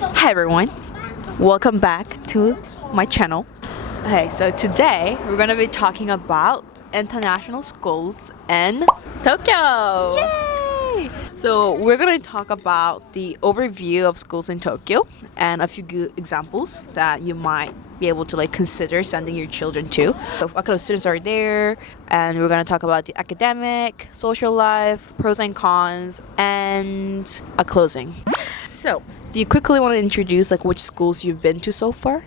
Hi everyone, welcome back to my channel. Okay, so today we're gonna be talking about international schools in Tokyo. Yay! So we're gonna talk about the overview of schools in Tokyo and a few good examples that you might be able to consider sending your children to. So what kind of students are there, and we're gonna talk about the academic, social life, pros and cons, and a closing. So, do you quickly want to introduce which schools you've been to so far?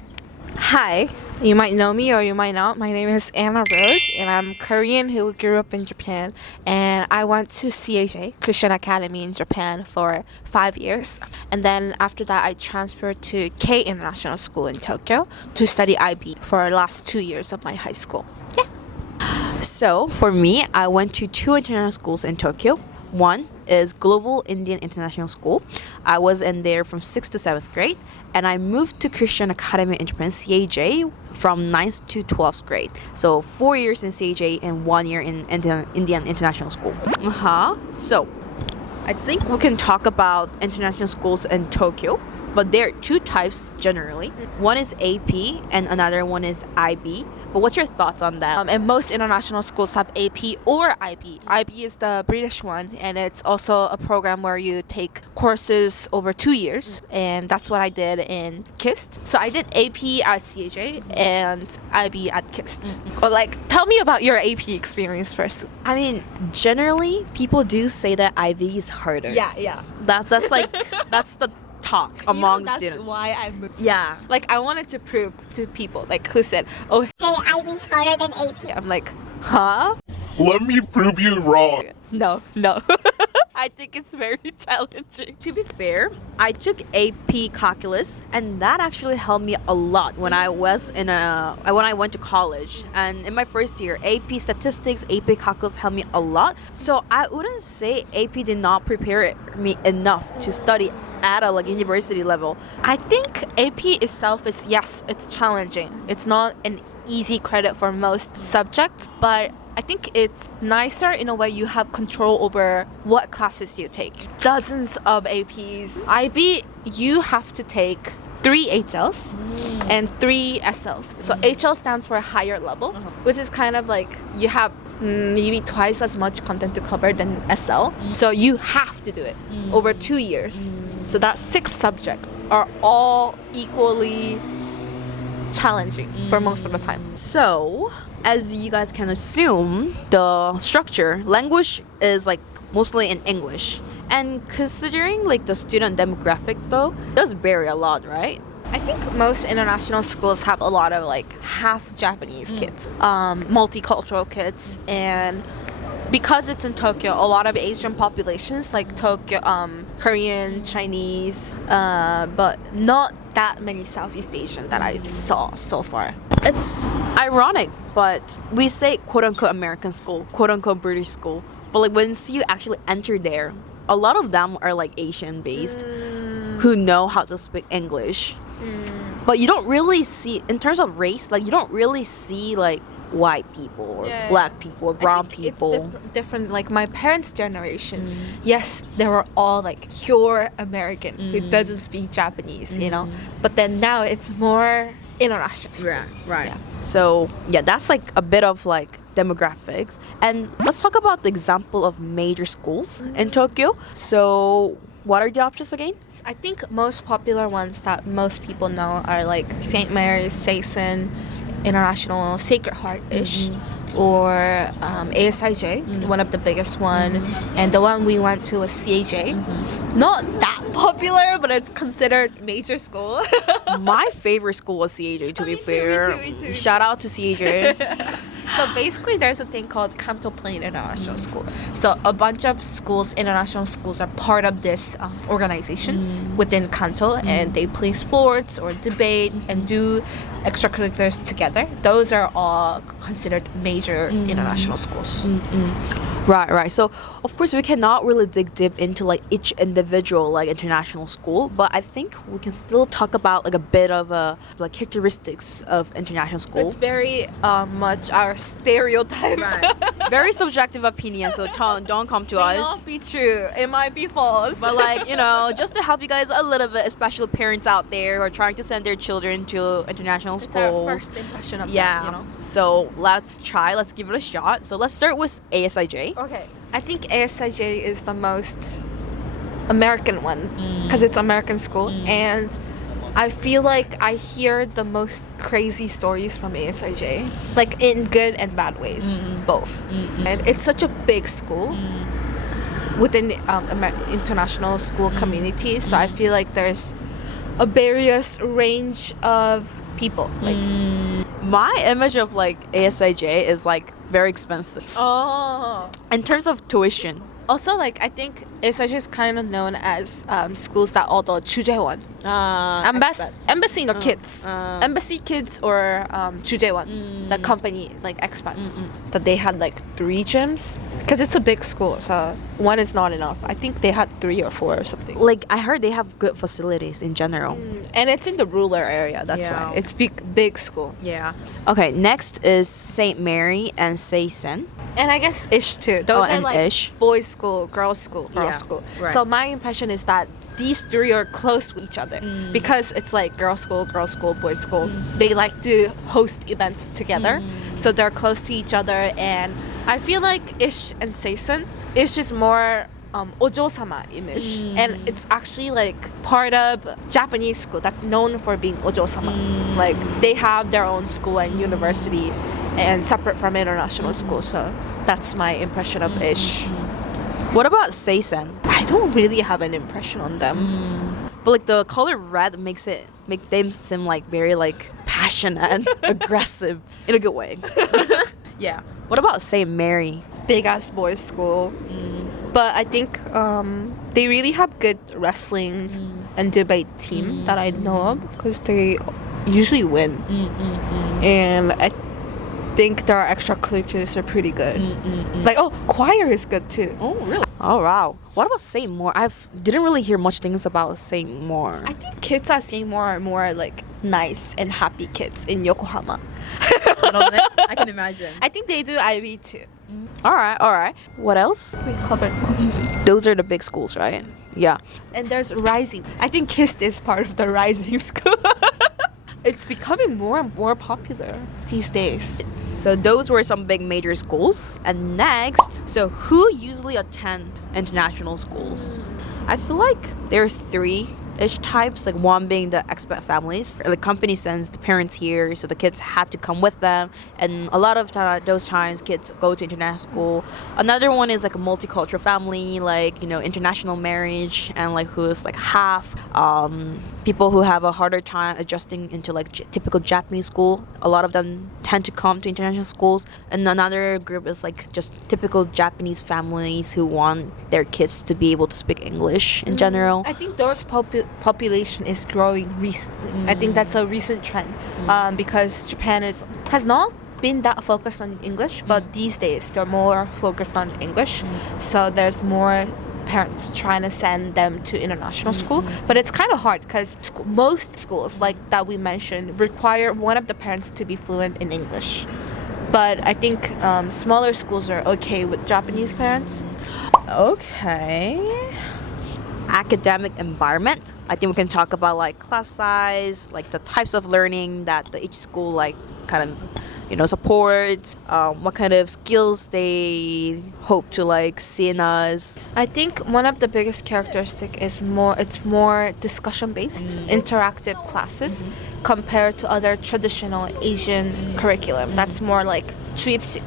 Hi, you might know me or you might not. My name is Anna Rose, and I'm Korean who grew up in Japan. And I went to CAJ, Christian Academy in Japan, for 5 years. And then after that, I transferred to K International School in Tokyo to study IB for the last 2 years of my high school. So, for me, I went to 2 international schools in Tokyo. One is Global Indian International School. I was in there from 6th to 7th grade, and I moved to Christian Academy in Japan, CAJ, from 9th to 12th grade. So 4 years in CAJ and 1 year in Indian International School. So, I think we can talk about international schools in Tokyo, but there are 2 types generally. One is AP and another one is IB. But what's your thoughts on that? And most international schools have AP or IB. IB is the British one, and it's also a program where you take courses over 2 years, and that's what I did in KIST. So I did AP at CAJ and IB at KIST. Or tell me about your AP experience first. I mean, generally, people do say that IB is harder. Yeah. That's that's the talk among that's students. That's why I moved. Yeah. I wanted to prove to people who said, "Oh, hey, IB's harder than AP." I'm like, huh? Let me prove you wrong. No. I think it's very challenging. To be fair, I took AP calculus, and that actually helped me a lot when I went to college. And in my first year, AP statistics, AP calculus helped me a lot. So I wouldn't say AP did not prepare me enough to study at a university level. I think AP itself is, yes, it's challenging. It's not an easy credit for most subjects, but I think it's nicer in a way you have control over what classes you take. Dozens of APs. IB, you have to take 3 HLs and 3 SLs. So HL stands for higher level, which is kind of you have maybe twice as much content to cover than SL. So you have to do it over 2 years. So that 6 subjects are all equally challenging for most of the time. So, as you guys can assume, the structure, language is mostly in English. And considering the student demographics though, it does vary a lot, right? I think most international schools have a lot of half Japanese kids, multicultural kids, and because it's in Tokyo, a lot of Asian populations Tokyo, Korean, Chinese, but not that many Southeast Asian that I saw so far. It's ironic, but we say quote-unquote American school, quote-unquote British school, but once you actually enter there, a lot of them are Asian-based who know how to speak English. But you don't really see, in terms of race, you don't really see white people or black people or brown people. It's different. My parents' generation, yes, they were all pure American who doesn't speak Japanese, But then now it's more international school. Right. Yeah. So that's a bit of demographics. And let's talk about the example of major schools in Tokyo. So what are the options again? I think most popular ones that most people know are St. Mary's, Seisin, International, Sacred Heart-ish, or ASIJ, one of the biggest one, and the one we went to was CAJ. Not that popular, but it's considered major school. My favorite school was CAJ, to be fair. Me too. Shout out to CAJ. So basically, there's a thing called Kanto Plain International School. So a bunch of schools, international schools, are part of this organization within Kanto, and they play sports or debate and do extracurriculars together. Those are all considered major international schools. Right. So of course we cannot really dig deep into like each individual like international school, but I think we can still talk about like a bit of like characteristics of international school. It's very much our stereotype. Right. Very subjective opinion, so don't come to May us. not be true. It might be false. But like, just to help you guys a little bit, especially parents out there who are trying to send their children to international it's schools. our first impression of Yeah. that, So let's give it a shot. So let's start with ASIJ. Okay. I think ASIJ is the most American one because it's American school, and I feel like I hear the most crazy stories from ASIJ, like in good and bad ways, both. And it's such a big school within the international school community, so I feel like there's a various range of people. Like, My image of like ASIJ is like very expensive oh. in terms of tuition. Also, like, I think ASIJ is kind of known as schools that all the 주재원, embassy, no kids, embassy kids or 주재원, the company like expats, that they had like 3 gyms because it's a big school, so 1 is not enough. I think they had 3 or 4 or something. Like I heard they have good facilities in general. And it's in the rural area. That's Yeah. why it's big school. Yeah. Okay. Next is Saint Mary and Sojin. And I guess Ish too. Those are and like Ish. boys' school, girls' school, girls' Yeah, school. right. So my impression is that these 3 are close to each other because it's like girls' school, boys' school. They like to host events together, so they're close to each other. And I feel like Ish and Seisun, Ish is more ojo-sama image, and it's actually like part of Japanese school that's known for being ojo-sama. Like they have their own school and university and separate from international school, so that's my impression of Ish. What about Seisun? I don't really have an impression on them. But like the color red make them seem like very like passionate and aggressive in a good way. Yeah. What about Saint Mary? Big ass boys school, but I think they really have good wrestling and debate team that I know of because they usually win, and I think their extracurriculars are pretty good. Like, choir is good too. Oh really? Oh wow. What about Saint More? Didn't really hear much things about Saint More. I think kids at Seymour are more like nice and happy kids in Yokohama. I can imagine. I think they do IB too. All right. What else? We covered most. Those are the big schools, right? Yeah. And there's Rising. I think KIST is part of the Rising school. It's becoming more and more popular these days. So those were some big major schools. And next, so who usually attend international schools? I feel like there's 3-ish types, like one being the expat families. The company sends the parents here, so the kids had to come with them. And a lot of those times, kids go to international school. Another one is like a multicultural family, like, international marriage, and like who's like half people who have a harder time adjusting into like typical Japanese school. A lot of them tend to come to international schools. And another group is like just typical Japanese families who want their kids to be able to speak English in general. I think those population is growing recently. I think that's a recent trend because Japan has not been that focused on English, but these days they're more focused on English. So there's more parents trying to send them to international school, but it's kind of hard because most schools like that we mentioned require one of the parents to be fluent in English. But I think smaller schools are okay with Japanese parents. Okay. Academic environment. I think we can talk about like class size, like the types of learning that each school like kind of support, what kind of skills they hope to like see in us. I think one of the biggest characteristic is it's more discussion based, interactive classes compared to other traditional Asian curriculum. That's more like 주입식,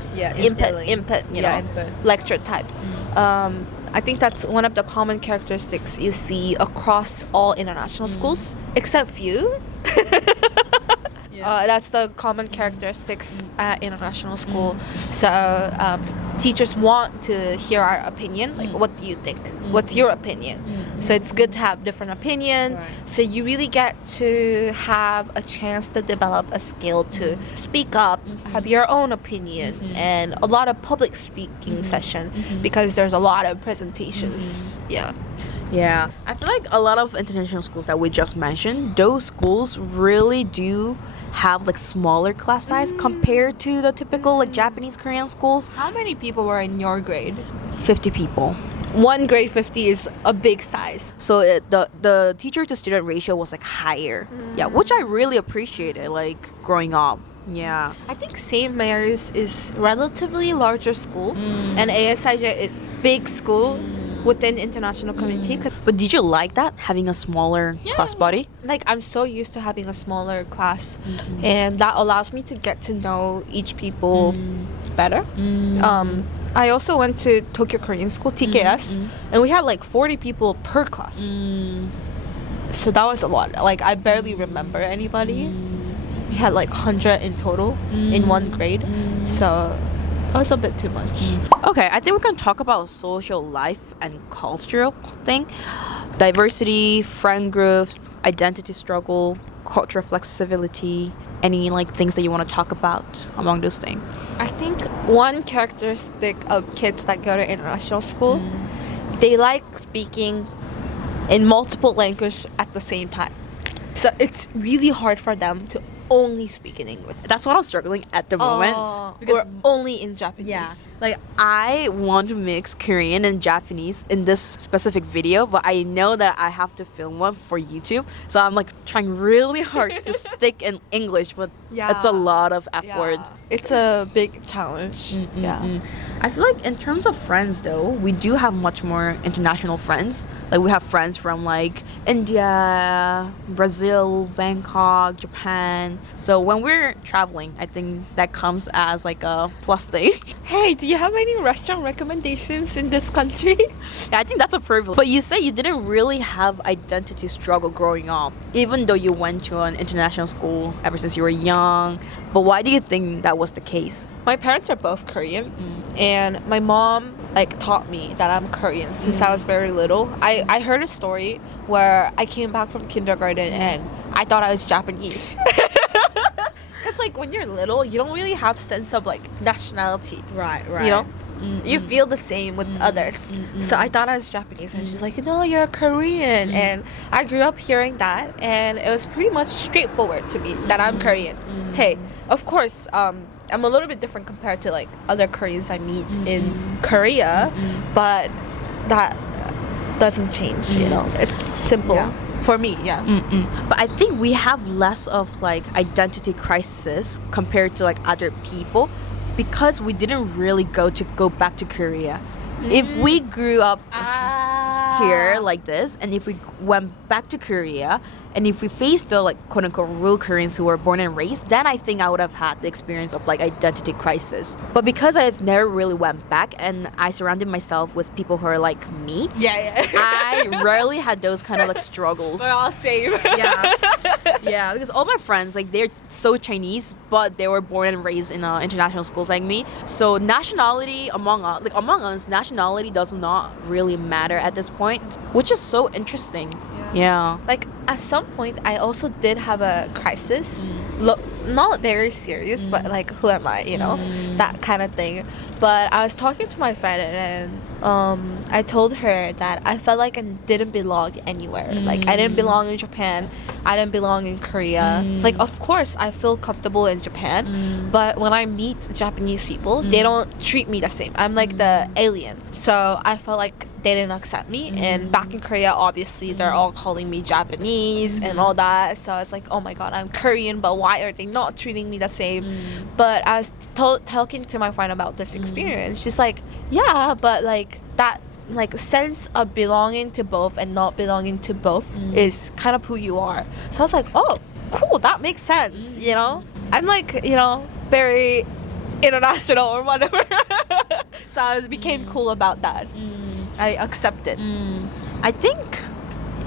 input, lecture type. I think that's one of the common characteristics you see across all international schools, except few. That's the common characteristics at international school. So teachers want to hear our opinion. Like, what do you think? What's your opinion? So it's good to have different opinion. Right. So you really get to have a chance to develop a skill to speak up, have your own opinion, and a lot of public speaking session because there's a lot of presentations. Yeah. Yeah, I feel like a lot of international schools that we just mentioned, those schools really do have like smaller class size compared to the typical like Japanese Korean schools. How many people were in your grade? 50 people. One grade 50 is a big size. So the teacher to student ratio was like higher. Yeah, which I really appreciated like growing up. Yeah. I think St. Mary's is relatively larger school and ASIJ is big school within international community. But did you like that, having a smaller class body? Like, I'm so used to having a smaller class and that allows me to get to know each people better. I also went to Tokyo Korean School, TKS, and we had like 40 people per class. So that was a lot. Like, I barely remember anybody. We had like 100 in total in one grade. So that was a bit too much. Okay, I think we can talk about social life and cultural thing. Diversity, friend groups, identity struggle, cultural flexibility. Any like things that you want to talk about among those things? I think one characteristic of kids that go to international school, they like speaking in multiple languages at the same time. So it's really hard for them to only speak in English. That's what I'm struggling at the moment. Or only in Japanese. Yeah, like I want to mix Korean and Japanese in this specific video, but I know that I have to film one for YouTube, so I'm like trying really hard to stick in English, but it's a lot of effort. It's a big challenge. I feel like in terms of friends though, we do have much more international friends. Like we have friends from like India, Brazil, Bangkok, Japan. So when we're traveling, I think that comes as like a plus thing. Hey, do you have any restaurant recommendations in this country? Yeah, I think that's a privilege. But you say you didn't really have identity struggle growing up, even though you went to an international school ever since you were young. But why do you think that was the case? My parents are both Korean, and my mom like taught me that I'm Korean since I was very little. I heard a story where I came back from kindergarten and I thought I was Japanese. Because like when you're little, you don't really have sense of like nationality. Right. You know? You feel the same with others. So I thought I was Japanese and she's like, no, you're Korean. And I grew up hearing that and it was pretty much straightforward to me that I'm Korean. Hey, of course, I'm a little bit different compared to like other Koreans I meet in Korea, but that doesn't change, you know. It's simple. For me, But I think we have less of like identity crisis compared to like other people because we didn't really go back to Korea. If we grew up here like this, and if we went back to Korea, and if we faced the like quote unquote real Koreans who were born and raised, then I think I would have had the experience of like identity crisis. But because I've never really went back and I surrounded myself with people who are like me, I rarely had those kind of like struggles. We're all same. Yeah, because all my friends like they're so Chinese, but they were born and raised in international schools like me. So nationality among us, nationality does not really matter at this point, which is so interesting. Yeah. Like at some point I also did have a crisis. Not very serious, but like who am I, you know, that kind of thing. But I was talking to my friend and I told her that I felt like I didn't belong anywhere. Like I didn't belong in Japan, I didn't belong in Korea. Like of course I feel comfortable in Japan, but when I meet Japanese people, they don't treat me the same. I'm like the alien. So I felt like they didn't accept me. And back in Korea, obviously they're all calling me Japanese and all that. So it's like, oh my god, I'm Korean, but why are they not treating me the same? But I was talking to my friend about this experience. She's like, yeah, but like that like sense of belonging to both and not belonging to both is kind of who you are. So I was like, oh, cool, that makes sense, you know? I'm like, you know, very international or whatever. So I became cool about that. I accepted. I think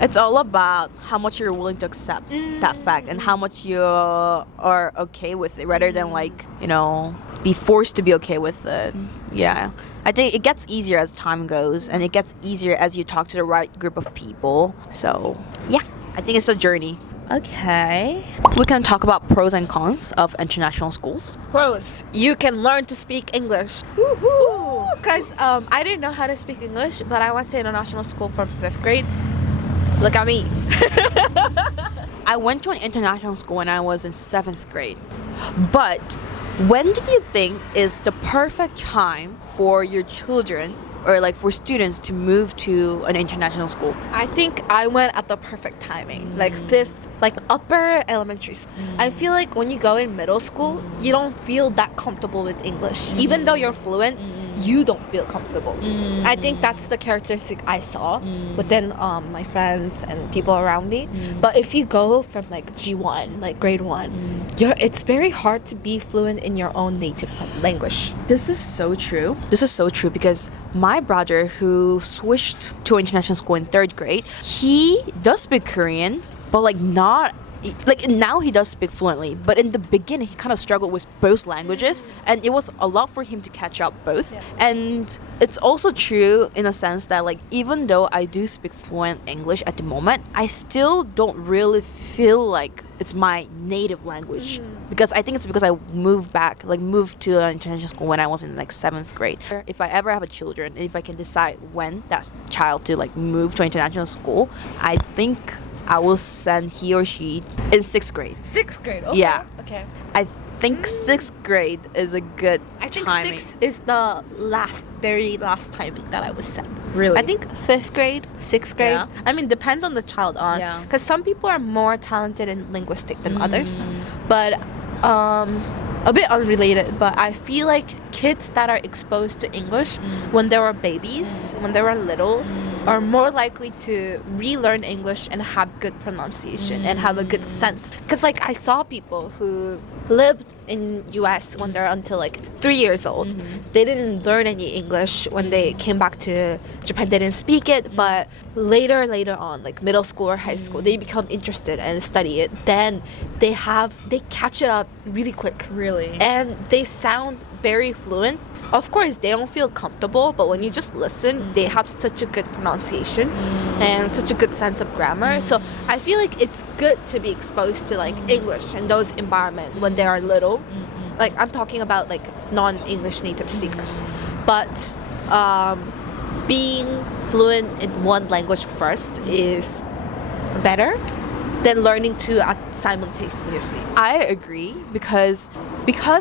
it's all about how much you're willing to accept that fact and how much you are okay with it rather than like, you know, be forced to be okay with it. Yeah. I think it gets easier as time goes, and it gets easier as you talk to the right group of people. So, yeah, I think it's a journey. Okay. We can talk about pros and cons of international schools. Pros, you can learn to speak English. Because I didn't know how to speak English, but I went to international school from 5th grade. Look at me. I went to an international school when I was in 7th grade. But when do you think is the perfect time for your children or like for students to move to an international school? I think I went at the perfect timing, like 5th, like upper elementary school. I feel like when you go in middle school, you don't feel that comfortable with English. Even though you're fluent, you don't feel comfortable. I think that's the characteristic I saw within my friends and people around me. But if you go from like G1, like grade 1, it's very hard to be fluent in your own native language. This is so true. This is so true because my brother who switched to international school in 3rd grade, he does speak Korean, but like not like now he does speak fluently, but in the beginning he kind of struggled with both languages, and it was a lot for him to catch up both. And it's also true in a sense that like even though I do speak fluent English at the moment, I still don't really feel like it's my native language, because I think it's because I moved to an international school when I was in like 7th grade. If I ever have a children, if I can decide when that child to like move to international school, I think I will send he or she in 6th grade. 6th grade, okay. Yeah. Okay. I think 6th grade is a good I think timing. 6th is the very last timing that I was sent. Really? I think 5th grade, 6th grade. Yeah. I mean, depends on the child Yeah. because some people are more talented in linguistic than others. But a bit unrelated, but I feel like kids that are exposed to English when they were babies, when they were little, are more likely to relearn English and have good pronunciation and have a good sense. Because like I saw people who lived in US when they're until like 3 years old. They didn't learn any English when they came back to Japan. They didn't speak it, but later on, like middle school or high school, they become interested and study it. Then they catch it up really quick. Really? And they sound very fluent. Of course, they don't feel comfortable, but when you just listen, they have such a good pronunciation and such a good sense of grammar. So I feel like it's good to be exposed to like English and those environments when they are little. Like I'm talking about like non-English native speakers. But being fluent in one language first is better than learning two simultaneously. I agree because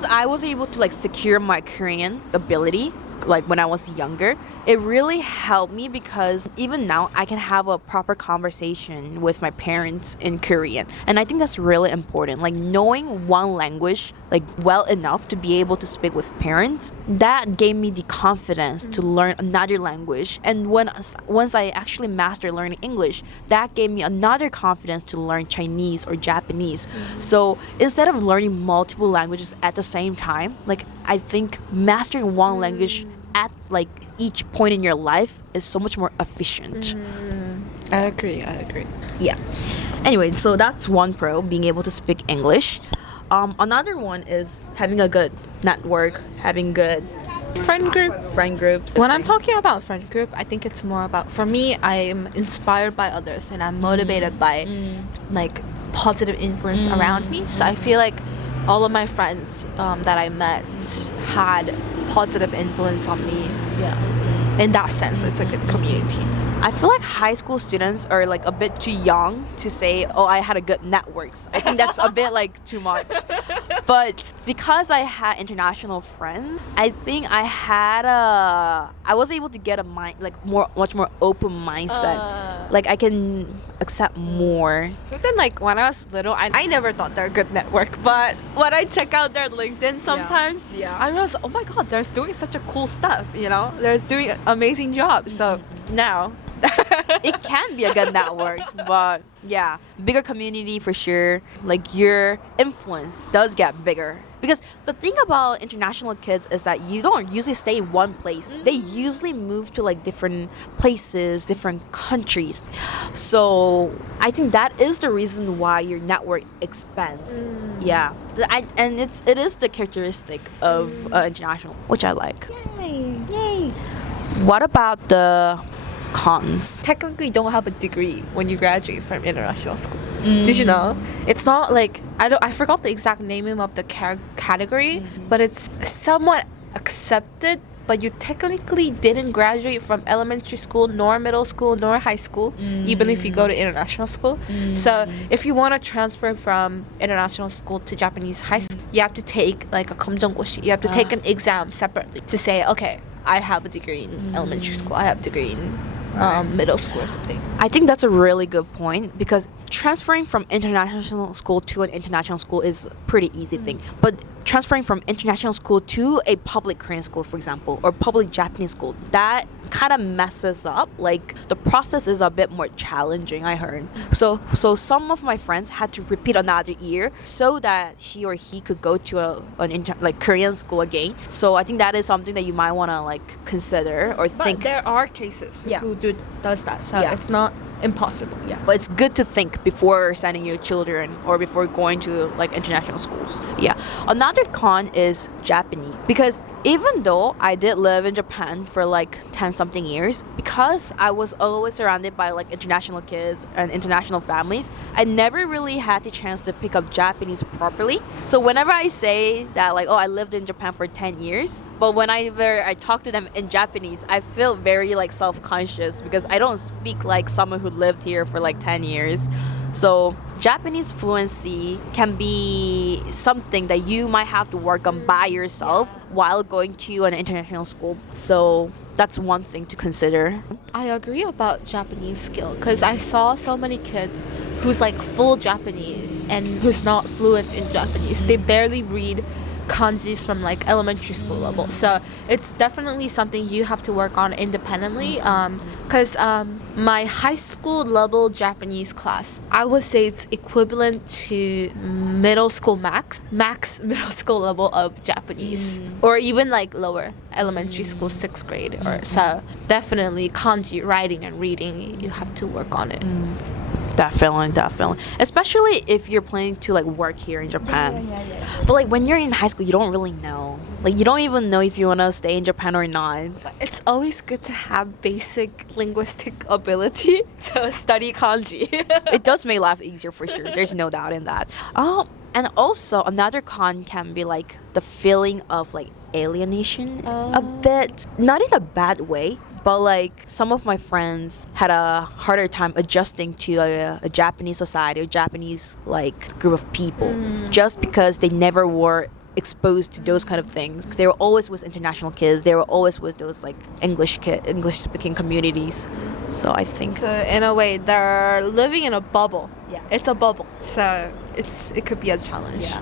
I was able to like secure my Korean ability like when I was younger, it really helped me because even now I can have a proper conversation with my parents in Korean. And I think that's really important. Like knowing one language like well enough to be able to speak with parents, that gave me the confidence to learn another language. And once I actually mastered learning English, that gave me another confidence to learn Chinese or Japanese. So instead of learning multiple languages at the same time, like I think mastering one language at like each point in your life is so much more efficient. I agree. Yeah. Anyway, so that's one pro, being able to speak English. Another one is having a good network, having good friend groups. When I'm talking about friend group, I think it's more about, for me, I'm inspired by others and I'm motivated by like positive influence around me. So I feel like all of my friends that I met had positive influence on me. Yeah. In that sense, it's a good community. I feel like high school students are like a bit too young to say, oh, I had a good networks. I think that's a bit like too much. But because I had international friends, I think I was able to get a much more open mindset. Like I can accept more. But then like when I was little, I never thought they're a good network. But when I check out their LinkedIn sometimes, I realize, oh my God, they're doing such a cool stuff, you know? They're doing an amazing job. So now it can be a good network, but yeah, bigger community for sure. Like your influence does get bigger Because the thing about international kids is that you don't usually stay in one place. They usually move to like different places, different countries. So I think that is the reason why your network expands. Yeah, and it is the characteristic of international, which I like. Yay. What about the cons? Technically, you don't have a degree when you graduate from international school. Did you know? It's not like I forgot the exact name of the category, but it's somewhat accepted. But you technically didn't graduate from elementary school, nor middle school, nor high school, even if you go to international school. So if you want to transfer from international school to Japanese high school, you have to take like a 검정고시. You have to take an exam separately to say, okay, I have a degree in elementary school. I have a degree in middle school or something. I think that's a really good point because transferring from international school to an international school is a pretty easy thing. But transferring from international school to a public Korean school, for example, or public Japanese school, that kind of messes up. Like the process is a bit more challenging, I heard. So some of my friends had to repeat another year so that she or he could go to an Korean school again. So I think that is something that you might want to like consider or think. But there are cases who does that, so it's not impossible. Yeah, but it's good to think before sending your children or before going to like international schools. Yeah. Another con is Japanese, because even though I did live in Japan for like 10 something years, because I was always surrounded by like international kids and international families, I never really had the chance to pick up Japanese properly. So whenever I say that like, oh, I lived in Japan for 10 years, but whenever I talk to them in Japanese, I feel very like self-conscious because I don't speak like someone who lived here for like 10 years. So Japanese fluency can be something that you might have to work on by yourself while going to an international school. So that's one thing to consider. I agree about Japanese skill because I saw so many kids who's like full Japanese and who's not fluent in Japanese. They barely read kanjis from like elementary school level, so it's definitely something you have to work on independently. Because my high school level Japanese class, I would say it's equivalent to middle school max middle school level of Japanese, or even like lower elementary school 6th grade or so. Definitely kanji writing and reading, you have to work on it. Definitely. Especially if you're planning to like work here in Japan. But like when you're in high school, you don't really know. Like you don't even know if you want to stay in Japan or not. But it's always good to have basic linguistic ability to study kanji. It does make life easier for sure. There's no doubt in that. And also another con can be like the feeling of like alienation a bit. Not in a bad way, but like some of my friends had a harder time adjusting to a Japanese society or Japanese like group of people just because they never were exposed to those kind of things. They were always with international kids. They were always with those like English speaking communities. So I think so in a way they're living in a bubble. Yeah. It's a bubble. So it could be a challenge. Yeah.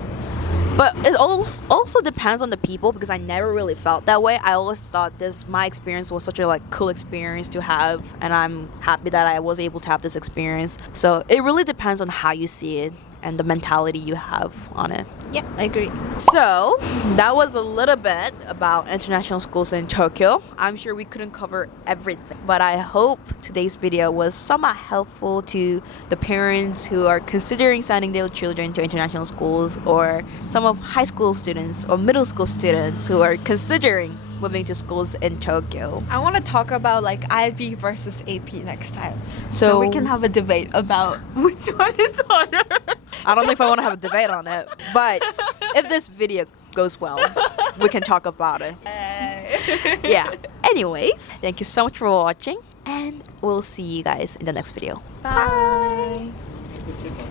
But it also depends on the people because I never really felt that way. I always thought my experience was such a like cool experience to have, and I'm happy that I was able to have this experience. So it really depends on how you see it and the mentality you have on it. Yeah, I agree. So that was a little bit about international schools in Tokyo. I'm sure we couldn't cover everything, but I hope today's video was somewhat helpful to the parents who are considering sending their children to international schools, or some of high school students or middle school students who are considering moving to schools in Tokyo. I want to talk about like IB versus AP next time. So we can have a debate about which one is harder. I don't know if I want to have a debate on it, but if this video goes well, we can talk about it. Yeah. Anyways, thank you so much for watching, and we'll see you guys in the next video. Bye.